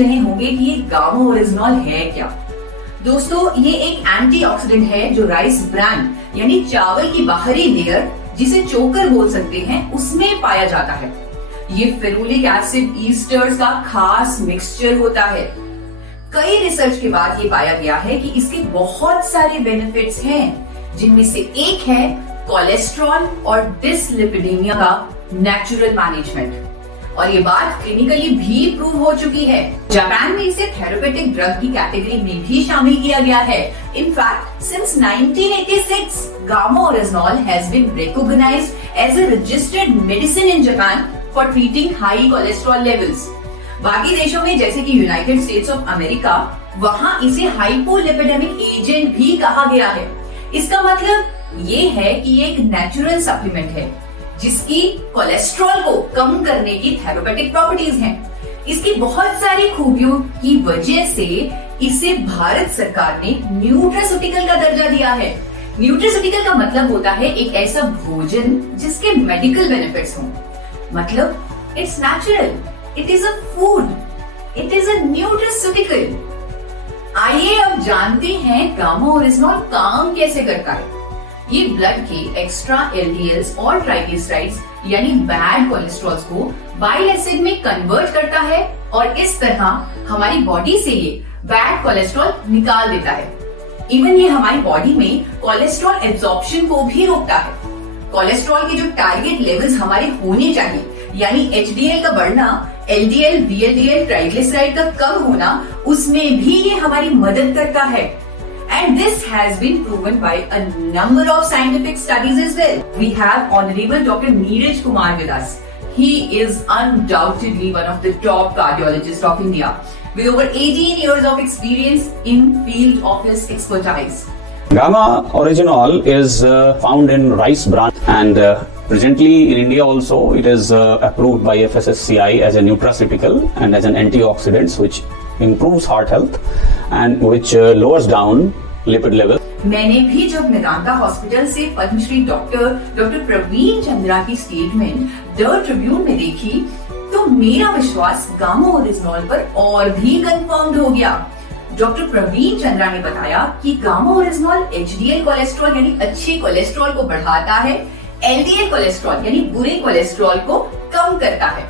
रहे होंगे कि ये गामा ओरिजिनॉल है क्या। दोस्तों, ये एक एंटीऑक्सीडेंट है जो राइस ब्रान यानी चावल की बाहरी लेयर, जिसे चोकर बोल सकते हैं, उसमें पाया जाता है। ये फेरुलिक एसिड ईस्टर्स का खास मिक्सचर होता है। कई रिसर्च के बाद ये पाया गया है कि इसके बहुत सारे बेनिफिट्स हैं, जिनमें से एक है कोलेस्ट्रॉल और डिसलिपिडीमिया का नेचुरल मैनेजमेंट, और ये बात क्लिनिकली भी प्रूव हो चुकी है। जापान में इसे थेरेपेटिक ड्रग की कैटेगरी में भी शामिल किया गया है। In fact since 1986 gamma oryzanol has been recognised as a registered medicine in Japan for treating high cholesterol levels. बाकी देशों में जैसे कि यूनाइटेड स्टेट्स ऑफ अमेरिका, वहां इसे हाइपोलिपिडेमिक एजेंट भी कहा गया है। इसका मतलब ये है कि एक नेचुरल सप्लीमेंट है जिसकी कोलेस्ट्रॉल को कम करने की थेरेपेटिक प्रॉपर्टीज हैं। इसकी बहुत सारी खूबियों की वजह से इसे भारत सरकार ने न्यूट्रास्यूटिकल का दर्जा दिया है। न्यूट्रास्यूटिकल का मतलब होता है एक ऐसा भोजन जिसके मेडिकल बेनिफिट्स हों। मतलब it's natural, it is a food, it is a nutraceutical. आइए अब जानते हैं गामा ओरिजिनॉल काम कैसे करता है। ये ब्लड के एक्स्ट्रा एलडीएल्स और ट्राइग्लिसराइड्स यानी बैड कोलेस्ट्रॉल्स को बाइल एसिड में कन्वर्ट करता है और इस तरह हमारी बॉडी से ये बैड कोलेस्ट्रॉल निकाल देता है। इवन ये हमारी बॉडी में कोलेस्ट्रॉल एब्जॉर्प्शन को भी रोकता है। कोलेस्ट्रॉल के जो टारगेट लेवल्स हमारे होने चाहिए, यानी एचडीएल का बढ़ना, एलडीएल, वीएलडीएल, ट्राइग्लिसराइड का कम होना, उसमें भी ये हमारी मदद करता है। And this has been proven by a number of scientific studies as well. We have Honorable Dr. Neeraj Kumar with us. He is undoubtedly one of the top cardiologists of India, with over 18 years of experience in field of his expertise. Gamma Originol is found in rice bran, and presently in India also it is approved by FSSCI as a nutraceutical and as an antioxidant, which improves heart health and which lowers down lipid level. मैंने भी जब Medanta hospital से Padmashri doctor Praveen Chandra की statement the Tribune में देखी, तो मेरा विश्वास गामा ओरिजिनॉल पर और भी कंफर्म्ड हो गया। डॉक्टर प्रवीण चंद्रा ने बताया कि गामा ओरिजिनॉल एचडीएल कोलेस्ट्रॉल यानी अच्छे कोलेस्ट्रॉल को बढ़ाता है, एलडीएल कोलेस्ट्रॉल यानी बुरे कोलेस्ट्रॉल को कम करता है,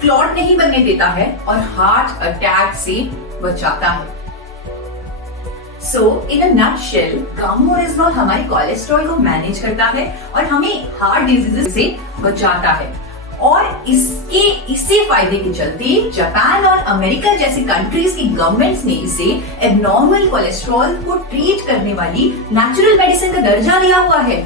क्लॉट नहीं बनने देता है और हार्ट अटैक से बचाता है। सो इन अ नटशेल, गामा ओरिजिनॉल हमारे कोलेस्ट्रॉल को मैनेज करता है और हमें हार्ट डिजीजेस से बचाता है। और इसी फायदे के चलते जापान और अमेरिका जैसी कंट्रीज की गवर्नमेंट्स ने इसे एबनॉर्मल कोलेस्ट्रॉल को ट्रीट करने वाली नेचुरल मेडिसिन का दर्जा दिया हुआ है।